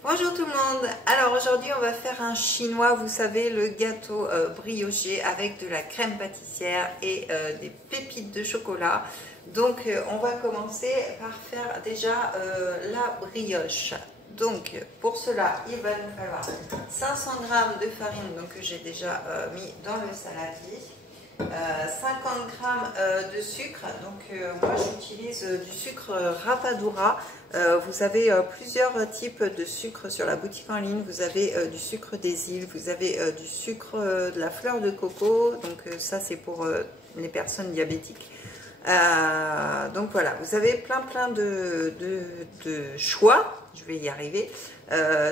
Bonjour tout le monde. Alors aujourd'hui on va faire un chinois, vous savez, le gâteau brioché avec de la crème pâtissière et des pépites de chocolat. Donc on va commencer par faire déjà la brioche. Donc pour cela il va nous falloir 500 g de farine, donc que j'ai déjà mis dans le saladier. 50 g de sucre, donc moi j'utilise du sucre Rapadura. Vous avez plusieurs types de sucre sur la boutique en ligne. Vous avez du sucre des îles, vous avez du sucre de la fleur de coco, donc ça c'est pour les personnes diabétiques. Donc voilà, vous avez plein de choix, je vais y arriver,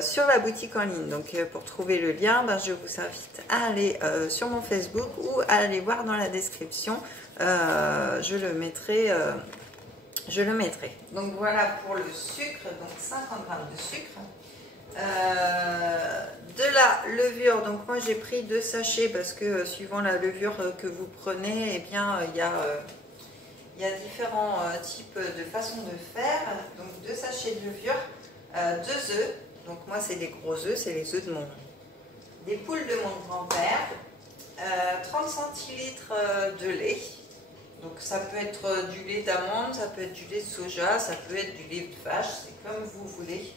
sur la boutique en ligne. Donc pour trouver le lien, je vous invite à aller sur mon Facebook ou à aller voir dans la description, je le mettrai. Donc voilà pour le sucre, donc 50 g de sucre. De la levure, donc moi j'ai pris 2 sachets parce que suivant la levure que vous prenez, eh bien il y a différents types de façons de faire. Donc 2 sachets de levure, 2 œufs, donc moi c'est des gros œufs, c'est les œufs de des poules de mon grand-père, 30 centilitres de lait. Donc ça peut être du lait d'amande, ça peut être du lait de soja, ça peut être du lait de vache, c'est comme vous voulez.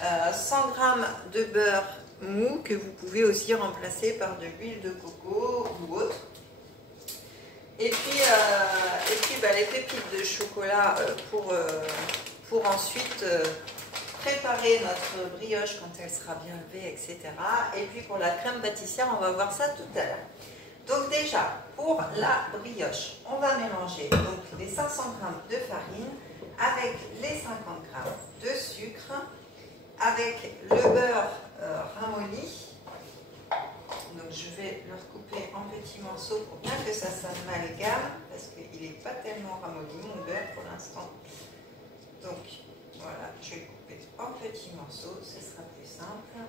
100 g de beurre mou que vous pouvez aussi remplacer par de l'huile de coco ou autre. Et puis les pépites de chocolat pour ensuite préparer notre brioche quand elle sera bien levée, etc. Et puis pour la crème pâtissière, on va voir ça tout à l'heure. Donc déjà, pour la brioche, on va mélanger donc les 500 g de farine avec les 50 g de sucre, avec le beurre ramolli. Donc je vais le recouper en petits morceaux pour bien que ça s'amalgame, parce qu'il n'est pas tellement ramolli mon beurre pour l'instant. Donc voilà, je vais le couper en petits morceaux, ce sera plus simple.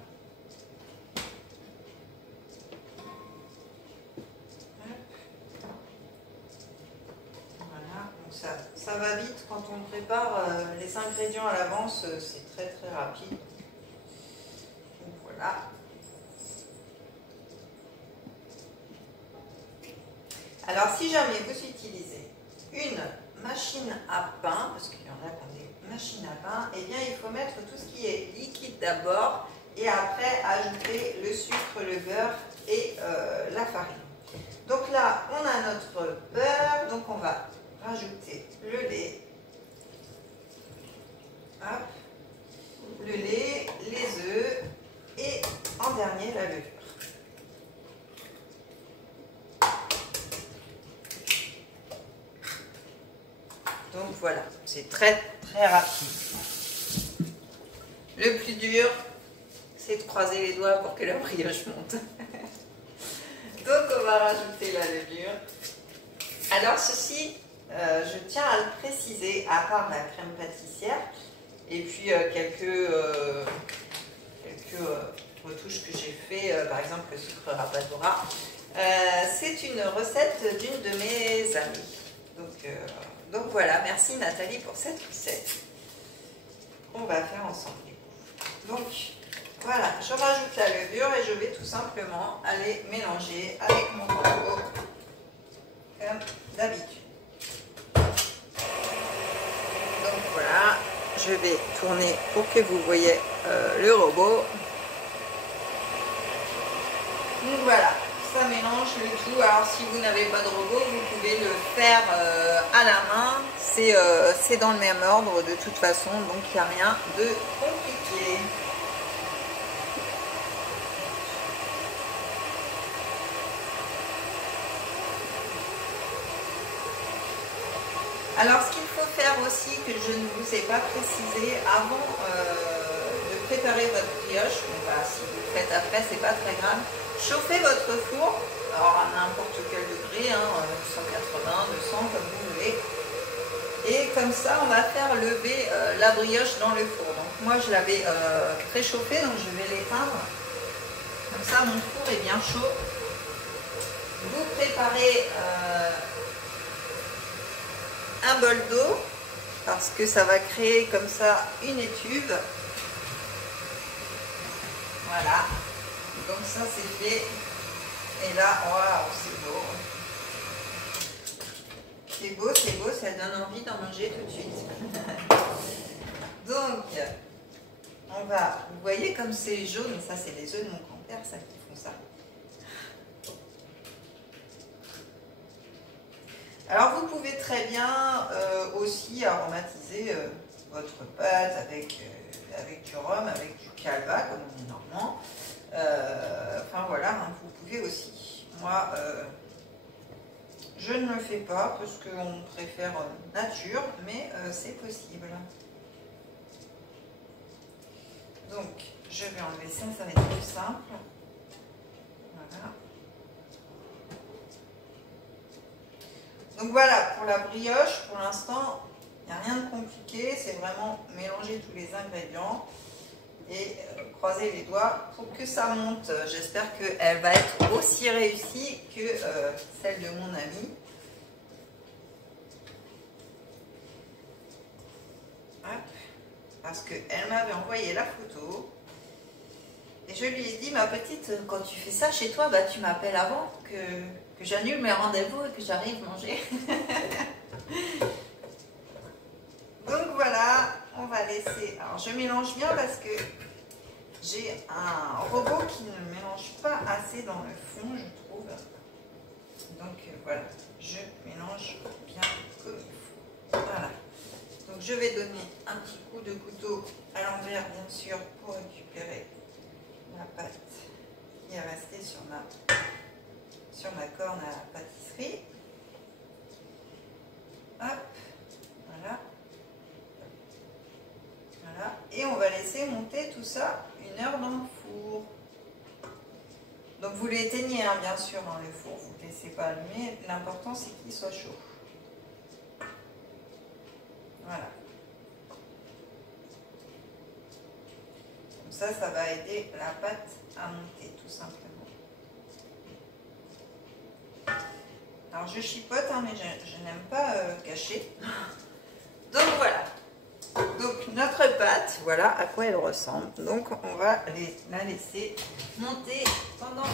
Ça va vite quand on prépare les ingrédients à l'avance, c'est très rapide. Donc voilà. Alors si jamais vous utilisez une machine à pain, parce qu'il y en a qui ont des machines à pain, eh bien il faut mettre tout ce qui est liquide d'abord et après ajouter le sucre, le beurre et la farine. Donc là on a notre beurre, donc on va rajouter le lait, hop, le lait, les œufs et en dernier la levure. Donc voilà, c'est très rapide. Le plus dur, c'est de croiser les doigts pour que la brioche monte. Donc on va rajouter la levure. Alors ceci, je tiens à le préciser, à part la crème pâtissière et puis quelques retouches que j'ai fait, par exemple le sucre Rapadura, c'est une recette d'une de mes amies. Donc voilà, merci Nathalie pour cette recette qu'on va faire ensemble. Donc voilà, je rajoute la levure et je vais tout simplement aller mélanger avec mon robot comme d'habitude. Donc voilà, je vais tourner pour que vous voyez le robot. Donc voilà, ça mélange le tout. Alors si vous n'avez pas de robot, vous pouvez le faire à la main. C'est dans le même ordre de toute façon, donc il n'y a rien de compliqué. Alors ce qu'il faut faire aussi, que je ne vous ai pas précisé avant de préparer votre brioche, si vous le faites après c'est pas très grave, chauffez votre four, alors à n'importe quel degré, 180, 200 comme vous voulez, et comme ça on va faire lever la brioche dans le four. Donc moi je l'avais préchauffé, donc je vais l'éteindre, comme ça mon four est bien chaud. Vous préparez un bol d'eau parce que ça va créer comme ça une étuve Voilà, donc ça c'est fait. Et là, waouh, c'est beau, ça donne envie d'en manger tout de suite. Donc, on va, vous voyez comme c'est jaune, ça c'est les œufs de mon grand-père, ça qui font ça. Alors vous pouvez très bien aussi aromatiser votre pâte avec du rhum, avec du calva comme on est normand. Enfin voilà, hein, vous pouvez aussi. Moi, je ne le fais pas parce qu'on préfère nature, mais c'est possible. Donc, je vais enlever ça, ça va être plus simple. Voilà. Donc voilà, pour la brioche, pour l'instant, il n'y a rien de compliqué. C'est vraiment mélanger tous les ingrédients et croiser les doigts pour que ça monte. J'espère qu'elle va être aussi réussie que celle de mon amie. Parce qu'elle m'avait envoyé la photo et je lui ai dit, ma petite, quand tu fais ça chez toi, bah, tu m'appelles avant que j'annule mes rendez-vous et que j'arrive manger. Donc voilà, on va laisser. Alors je mélange bien parce que j'ai un robot qui ne mélange pas assez dans le fond, je trouve. Donc voilà, je mélange bien comme il faut. Voilà. Donc je vais donner un petit coup de couteau à l'envers, bien sûr, pour récupérer la pâte qui est restée sur ma corne à la pâtisserie. Hop, voilà. Voilà. Et on va laisser monter tout ça 1 heure dans le four. Donc vous l'éteignez, hein, bien sûr, dans le four, vous ne laissez pas allumer. L'important c'est qu'il soit chaud. Voilà. Comme ça, ça va aider la pâte à monter, tout simplement. Alors, je chipote, hein, mais je n'aime pas cacher. Donc, voilà. Donc, notre pâte, voilà à quoi elle ressemble. Donc, on va la laisser monter pendant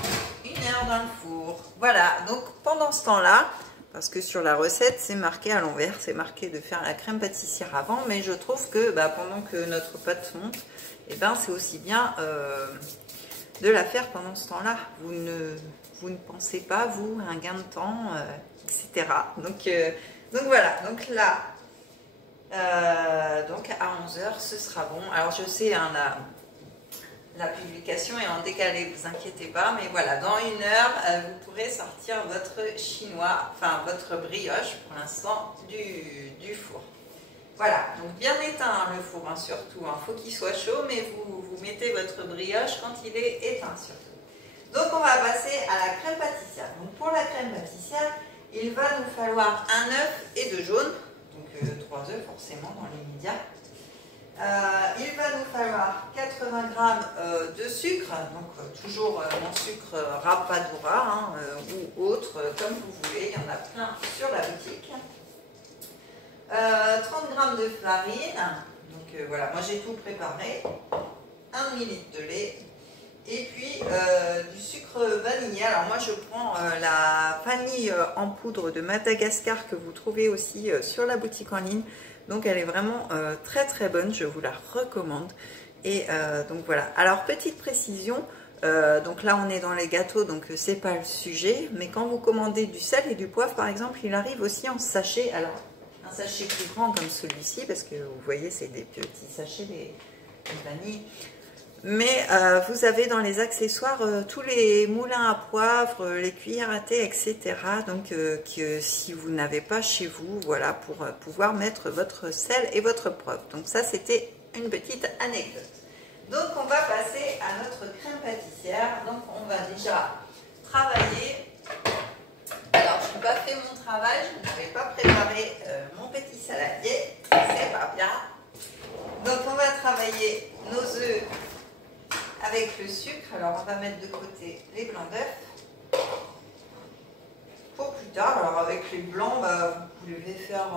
1 heure dans le four. Voilà. Donc, pendant ce temps-là, parce que sur la recette, c'est marqué à l'envers, c'est marqué de faire la crème pâtissière avant, mais je trouve que pendant que notre pâte monte, eh ben, c'est aussi bien de la faire pendant ce temps-là. Vous ne pensez pas, vous, un gain de temps, etc. Donc voilà, donc là, donc à 11 h, ce sera bon. Alors je sais, hein, la publication est en décalé, vous inquiétez pas, mais voilà, dans 1 heure, vous pourrez sortir votre chinois, enfin votre brioche pour l'instant du four. Voilà, donc bien éteint le four, hein, surtout, il faut qu'il soit chaud, mais vous mettez votre brioche quand il est éteint surtout. Donc on va passer à la crème pâtissière. Donc pour la crème pâtissière, il va nous falloir un œuf et 2 jaunes, donc 3 œufs forcément dans l'immédiat. Il va nous falloir 80 g de sucre, donc toujours mon sucre Rapadura, hein, ou autre, comme vous voulez, il y en a plein sur la boutique. 30 g de farine, donc voilà, moi j'ai tout préparé, 1 ml de lait, et puis du sucre vanillé. Alors moi je prends la vanille en poudre de Madagascar que vous trouvez aussi sur la boutique en ligne. Donc elle est vraiment très très bonne, je vous la recommande. Et donc voilà. Alors petite précision, donc là on est dans les gâteaux, donc c'est pas le sujet. Mais quand vous commandez du sel et du poivre par exemple, il arrive aussi en sachet. Alors un sachet plus grand comme celui-ci, parce que vous voyez c'est des petits sachets de vanille. Mais vous avez dans les accessoires tous les moulins à poivre, les cuillères à thé, etc. Donc si vous n'avez pas chez vous, voilà, pour pouvoir mettre votre sel et votre poivre. Donc ça c'était une petite anecdote. Donc on va passer à notre crème pâtissière. Donc on va déjà travailler. Alors je n'ai pas fait mon travail, je n'avais pas préparé mon petit saladier, c'est pas bien. Donc on va travailler nos œufs avec le sucre. Alors on va mettre de côté les blancs d'œufs pour plus tard. Alors avec les blancs, vous pouvez faire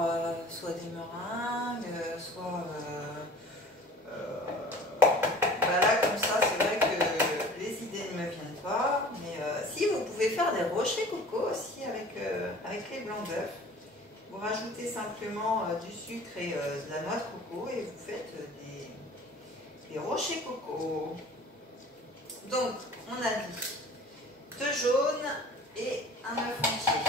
soit des meringues, soit là comme ça. C'est vrai que blanc d'œuf. Vous rajoutez simplement du sucre et de la noix de coco et vous faites des rochers coco. Donc, on a dit 2 jaunes et un œuf entier.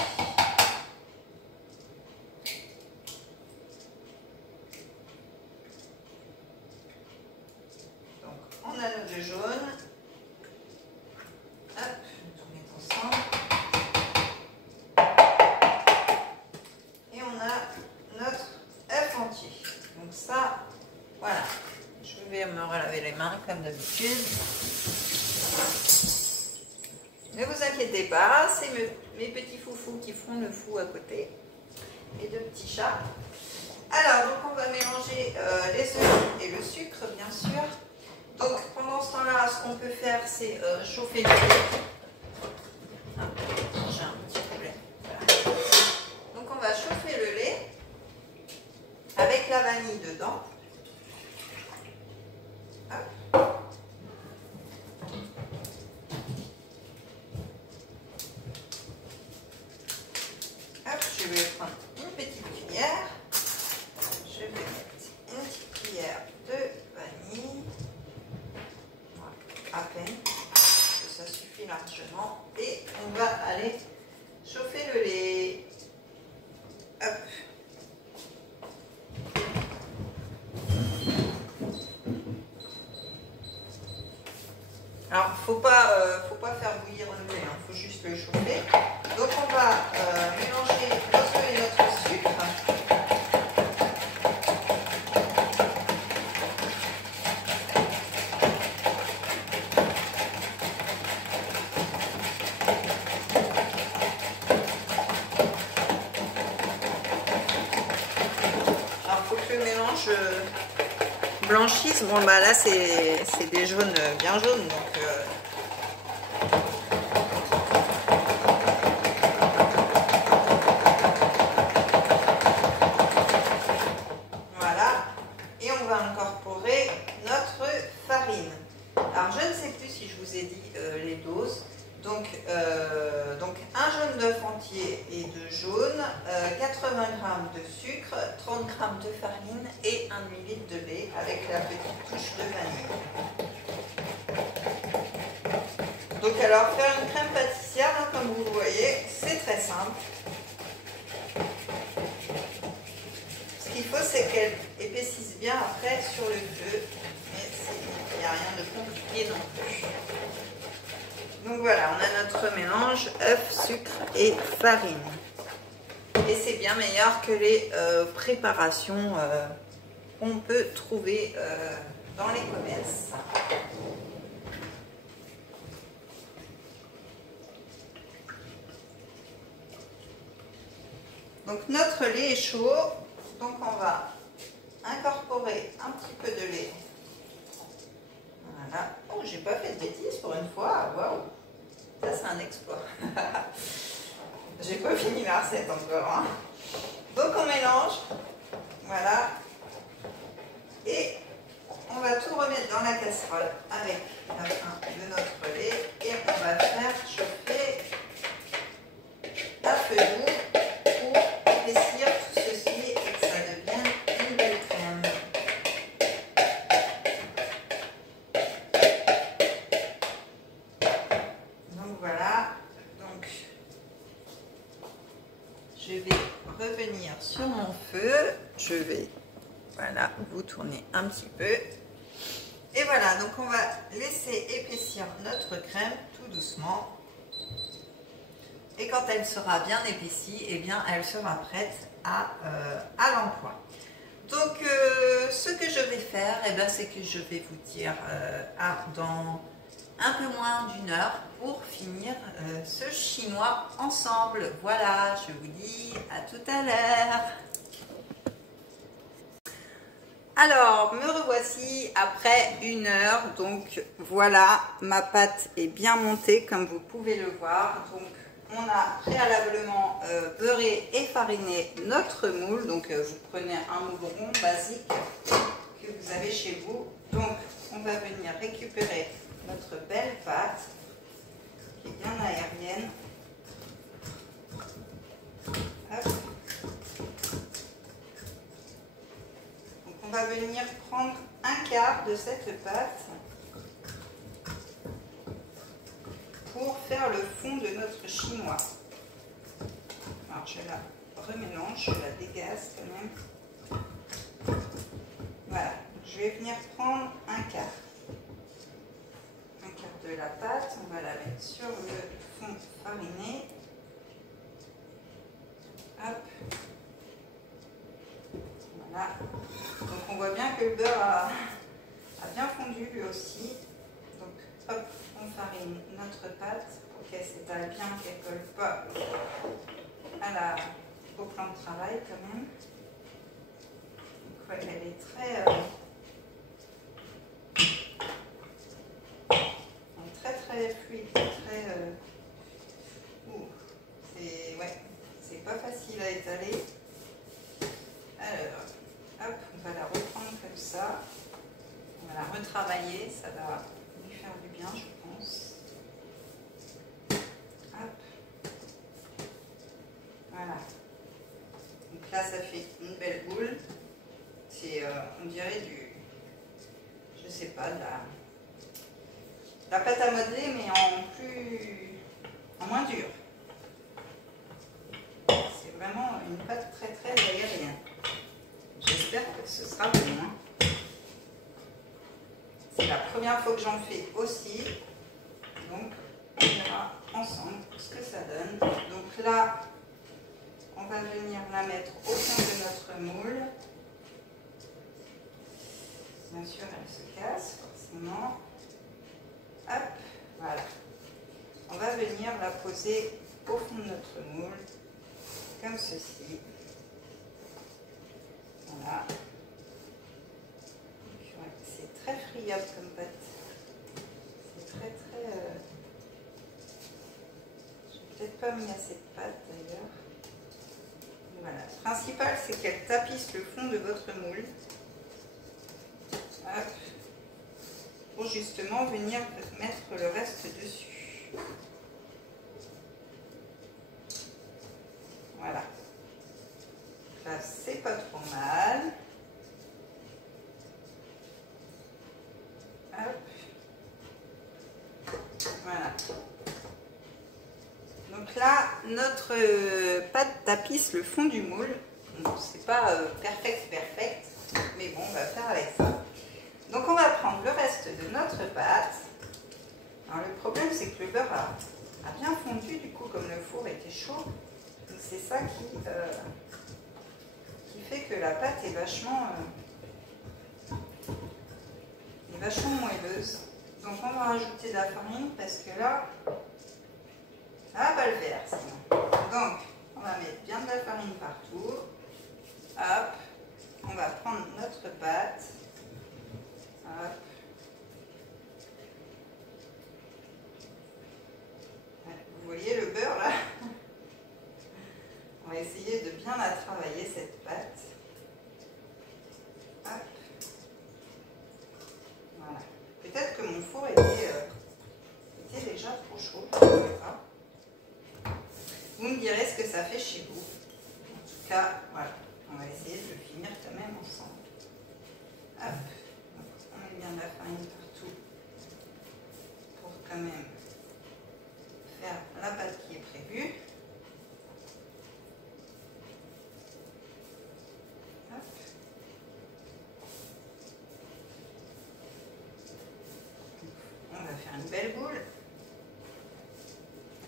Donc, on a nos 2 jaunes. Hop, on met ensemble. Et on a notre œuf entier. Donc ça, voilà. Je vais me relaver les mains comme d'habitude. Ne vous inquiétez pas, c'est mes petits foufous qui font le fou à côté. Et 2 petits chats. Alors, donc on va mélanger les œufs et le sucre, bien sûr. Donc, pendant ce temps-là, ce qu'on peut faire, c'est chauffer le lait. Ah, j'ai un petit problème. Voilà. Donc, on va chauffer le lait avec la vanille dedans. Hop. Hop, je vais prendre une petite cuillère. Je vais mettre une petite cuillère de vanille. Voilà, à peine. Ça suffit largement. Et on va aller chauffer le lait. Hop. Alors, faut pas faire bouillir le lait, faut juste le chauffer. Donc, on va mélanger notre œuf et notre sucre. Alors, faut que le mélange blanchisse. Bon, bah là, c'est des jaunes bien jaunes, donc voilà. Et on va incorporer notre farine. Alors, je ne sais plus si je vous ai dit les doses. Donc un jaune d'œuf entier et 2 jaunes, 80 g de sucre, 30 g de farine et 1 ml de lait avec la petite touche de vanille. Donc alors faire une crème pâtissière, hein, comme vous le voyez, c'est très simple. Ce qu'il faut, c'est qu'elle épaississe bien après sur le feu, mais il n'y a rien de compliqué non plus. Donc voilà, on a notre mélange œuf, sucre et farine. Et c'est bien meilleur que les préparations qu'on peut trouver dans les commerces. Donc notre lait est chaud, donc on va incorporer un petit peu de lait. Voilà. Oh, j'ai pas fait de bêtises pour une fois. Waouh! Ça, c'est un exploit. J'ai pas fini la recette encore. Hein. Donc, on mélange. Voilà. Et on va tout remettre dans la casserole avec la fin de notre lait. Et on va faire chauffer à feu doux pour épaissir tout ceci et que ça devienne une belle crème. Voilà, donc je vais revenir sur mon feu, je vais voilà, vous tourner un petit peu et voilà, donc on va laisser épaissir notre crème tout doucement et quand elle sera bien épaissie, eh bien elle sera prête à l'emploi. Donc ce que je vais faire, eh bien, c'est que je vais vous dire dans un peu moins d'1 heure pour finir ce chinois ensemble. Voilà, je vous dis à tout à l'heure. Alors, me revoici après 1 heure. Donc voilà, ma pâte est bien montée comme vous pouvez le voir. Donc on a préalablement beurré et fariné notre moule. Donc vous prenez un moule rond basique que vous avez chez vous. Donc on va venir récupérer notre belle pâte qui est bien aérienne. Hop. Donc on va venir prendre un quart de cette pâte pour faire le fond de notre chinois. Alors je la remélange, je la dégaze quand même. Voilà, je vais venir prendre un quart de la pâte, on va la mettre sur le fond fariné. Hop. Voilà. Donc on voit bien que le beurre a bien fondu lui aussi. Donc hop, on farine notre pâte pour qu'elle s'étale bien, qu'elle ne colle pas au plan de travail quand même. Donc ouais, elle est très... très fluide, très... c'est pas facile à étaler. Alors, hop, on va la reprendre comme ça. On va la retravailler, ça va lui faire du bien, je pense. Hop. Voilà. Donc là, ça fait une belle boule. C'est, on dirait je sais pas, de la pâte à modeler, mais en moins dur. C'est vraiment une pâte très très aérienne. J'espère que ce sera bon. Hein. C'est la première fois que j'en fais aussi. Donc on verra ensemble ce que ça donne. Donc là, on va venir la mettre au fond de notre moule. Bien sûr, elle se casse forcément. Hop, voilà. On va venir la poser au fond de notre moule, comme ceci. Voilà. C'est très friable comme pâte. C'est très très... Je n'ai peut-être pas mis assez de pâte d'ailleurs. Voilà. Le principal, c'est qu'elle tapisse le fond de votre moule. Hop. Pour justement venir mettre le reste dessus. Voilà. Là, c'est pas trop mal. Hop. Voilà. Donc là, notre pâte tapisse le fond du moule. Bon, c'est pas perfect, mais bon, on va faire avec ça. Donc on va prendre le reste de notre pâte. Alors le problème, c'est que le beurre a bien fondu, du coup, comme le four était chaud. Donc c'est ça qui fait que la pâte est vachement moelleuse. Donc on va rajouter de la farine parce que là, ça va le faire sinon. Donc on va mettre bien de la farine partout. Hop, on va prendre notre pâte. Hop. Vous voyez le beurre là? On va essayer de bien la travailler cette pâte. Hop. Voilà. Peut-être que mon four était déjà trop chaud, je ne sais pas. Vous me direz ce que ça fait chez vous. En tout cas, voilà. On va essayer de le finir quand même ensemble. Hop. Donc, on met bien de la farine partout pour quand même faire la pâte qui est prévue. Hop. On va faire une belle boule.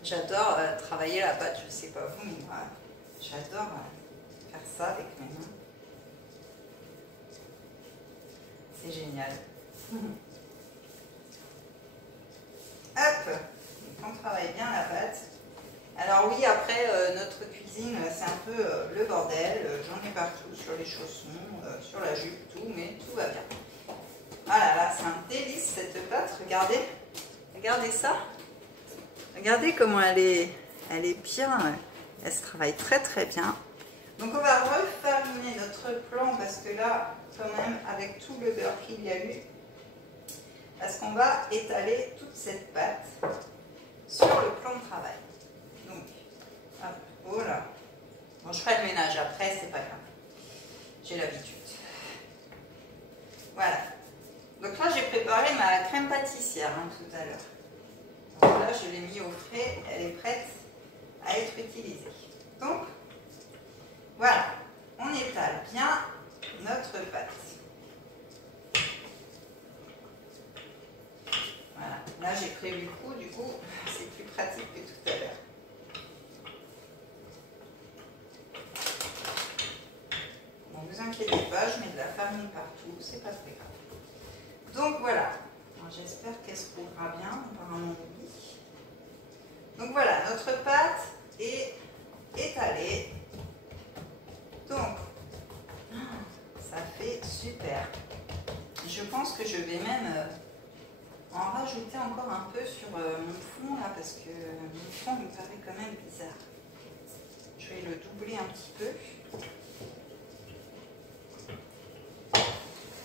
J'adore travailler la pâte, je ne sais pas vous, mais moi, j'adore faire ça avec mes mains. C'est génial. Hop, on travaille bien la pâte. Alors oui, après, notre cuisine, c'est un peu le bordel. J'en ai partout, sur les chaussons, sur la jupe, tout, mais tout va bien. Voilà, là, c'est un délice cette pâte. Regardez, regardez ça. Regardez comment elle est bien, elle se travaille très très bien. Donc on va refariner notre plan parce que là, quand même, avec tout le beurre qu'il y a eu, parce qu'on va étaler toute cette pâte sur le plan de travail. Donc, hop, voilà. Bon, je ferai le ménage après, c'est pas grave. J'ai l'habitude. Voilà. Donc là, j'ai préparé ma crème pâtissière tout à l'heure. Donc là, je l'ai mis au frais. Elle est prête à être utilisée. Donc, voilà. On étale bien notre pâte. Voilà. Là, j'ai prévu le coup. Du coup, c'est plus pratique que tout à l'heure. Bon, ne vous inquiétez pas, je mets de la farine partout, c'est pas très grave. Donc voilà, j'espère qu'elle se trouvera bien, apparemment oui. Donc voilà, notre pâte est étalée. Donc, ça fait super. Je pense que je vais même en rajouter encore un peu sur mon fond là, parce que mon fond me paraît quand même bizarre. Je vais le doubler un petit peu.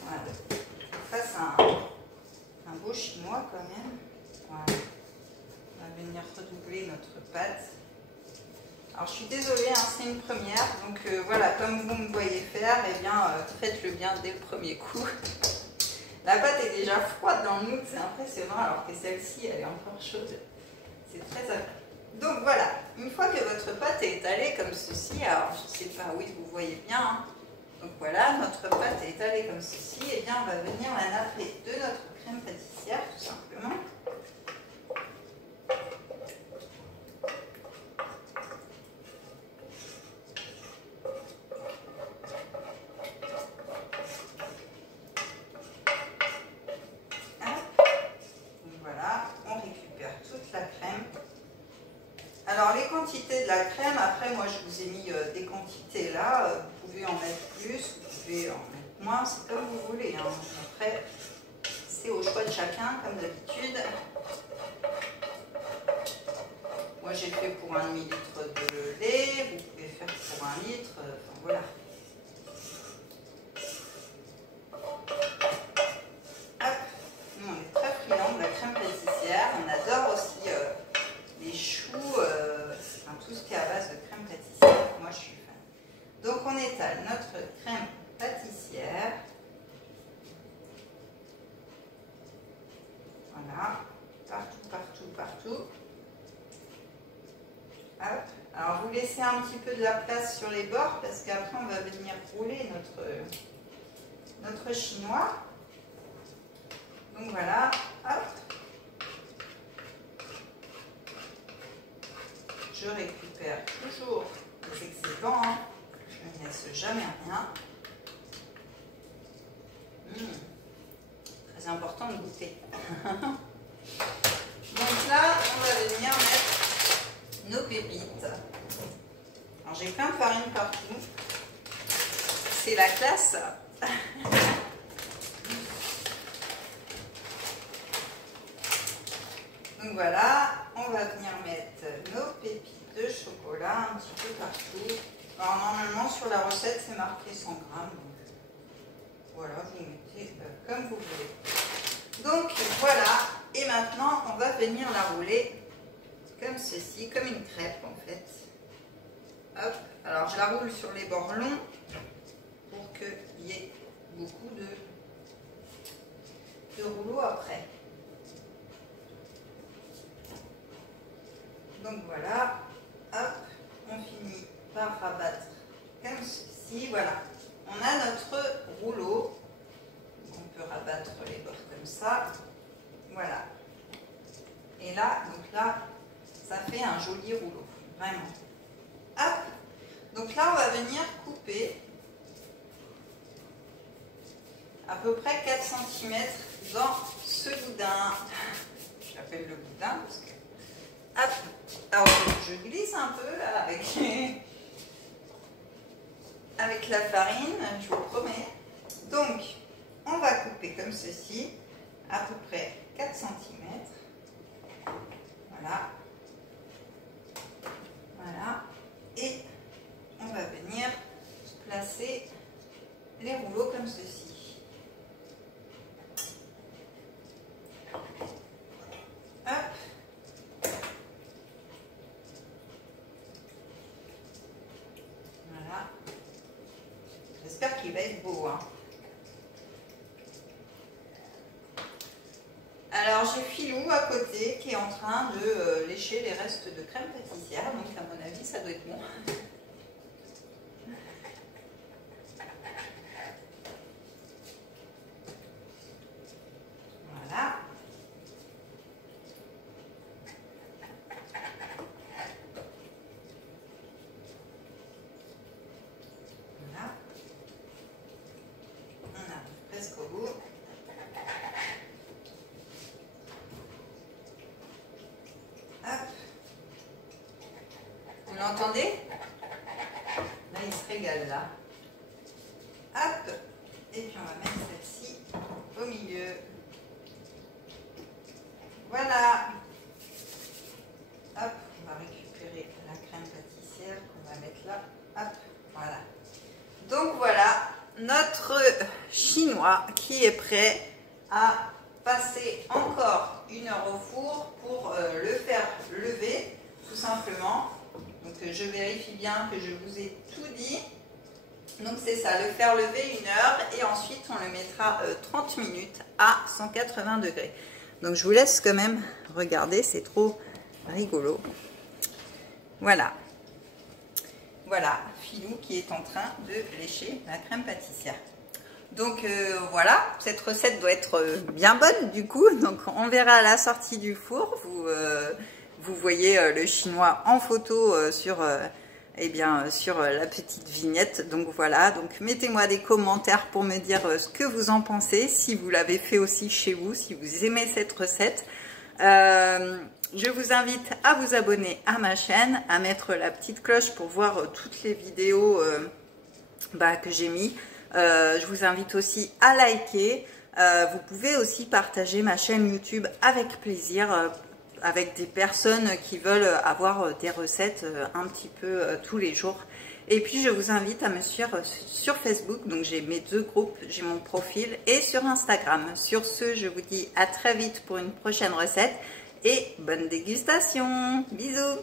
Voilà, qu'on fasse un beau chinois quand même. Voilà. On va venir redoubler notre pâte. Alors je suis désolée, hein, c'est une première, donc voilà, comme vous me voyez faire, eh bien faites-le bien dès le premier coup. La pâte est déjà froide dans le moule, c'est impressionnant, alors que celle-ci elle est encore chaude. C'est très agréable. Donc voilà, une fois que votre pâte est étalée comme ceci, alors je ne sais pas, oui vous voyez bien, hein. Donc voilà, notre pâte est étalée comme ceci, et bien on va venir la napper de notre crème pâtissière tout simplement. Alors les quantités de la crème, après moi je vous ai mis des quantités là, vous pouvez en mettre plus, vous pouvez en mettre moins, c'est comme vous voulez, hein. Après c'est au choix de chacun comme d'habitude. Moi j'ai fait pour 1 demi-litre de lait, vous pouvez faire pour 1 litre, enfin voilà. Hop, nous on est très friands de la crème pâtissière, on adore aussi les choux, enfin, tout ce qui est à base de crème pâtissière, moi je suis fan. Donc on étale notre crème pâtissière. Voilà, partout, partout, partout. Hop. Alors vous laissez un petit peu de la place sur les bords parce qu'après on va venir rouler notre chinois. Donc voilà, hop. Je récupère toujours les excédents, hein. Je ne laisse jamais rien. Très important de goûter. Donc là, on va venir mettre nos pépites. Alors j'ai plein de farine partout. C'est la classe. Donc voilà, on va venir mettre nos pépites de chocolat un petit peu partout. Alors normalement sur la recette c'est marqué 100 grammes. Donc voilà, vous mettez comme vous voulez. Donc voilà, et maintenant on va venir la rouler comme ceci, comme une crêpe en fait. Hop, alors je la roule sur les bords longs pour qu'il y ait beaucoup de rouleaux après. Donc voilà, hop, on finit par rabattre comme ceci, voilà. On a notre rouleau, on peut rabattre les bords comme ça, voilà. Et là, donc là, ça fait un joli rouleau, vraiment. Hop, donc là on va venir couper à peu près 4 cm dans ce boudin. J'appelle le boudin parce que... Hop. Alors je glisse un peu là avec la farine, je vous promets. Donc on va couper comme ceci, à peu près 4 cm. Voilà. Voilà. Et on va venir placer les rouleaux comme ceci. Hop. qui va être beau. Hein. Alors j'ai Philou à côté qui est en train de lécher les restes de crème pâtissière, donc à mon avis ça doit être bon. Voilà. Voilà. On arrive presque au bout. Vous l'entendez? Là, il se régale, là. Hop. Et puis, on va mettre celle-ci au milieu. Voilà. Hop. On va récupérer la crème pâtissière qu'on va mettre là. Hop. Voilà. Donc, voilà notre chinois qui est prêt à passer encore 1 heure au four pour le faire lever, tout simplement. Donc je vérifie bien que je vous ai tout dit. Donc c'est ça, le faire lever 1 heure et ensuite on le mettra 30 minutes à 180 degrés. Donc je vous laisse quand même regarder, c'est trop rigolo. Voilà. Voilà, Philou qui est en train de lécher la crème pâtissière. Donc voilà, cette recette doit être bien bonne du coup. Donc on verra à la sortie du four. Vous voyez le chinois en photo sur la petite vignette. Donc voilà, donc mettez-moi des commentaires pour me dire ce que vous en pensez, si vous l'avez fait aussi chez vous, si vous aimez cette recette. Je vous invite à vous abonner à ma chaîne, à mettre la petite cloche pour voir toutes les vidéos que j'ai mis. Je vous invite aussi à liker. Vous pouvez aussi partager ma chaîne YouTube avec plaisir avec des personnes qui veulent avoir des recettes un petit peu tous les jours. Et puis je vous invite à me suivre sur Facebook. Donc j'ai mes 2 groupes, j'ai mon profil et sur Instagram. Sur ce, je vous dis à très vite pour une prochaine recette et bonne dégustation. Bisous.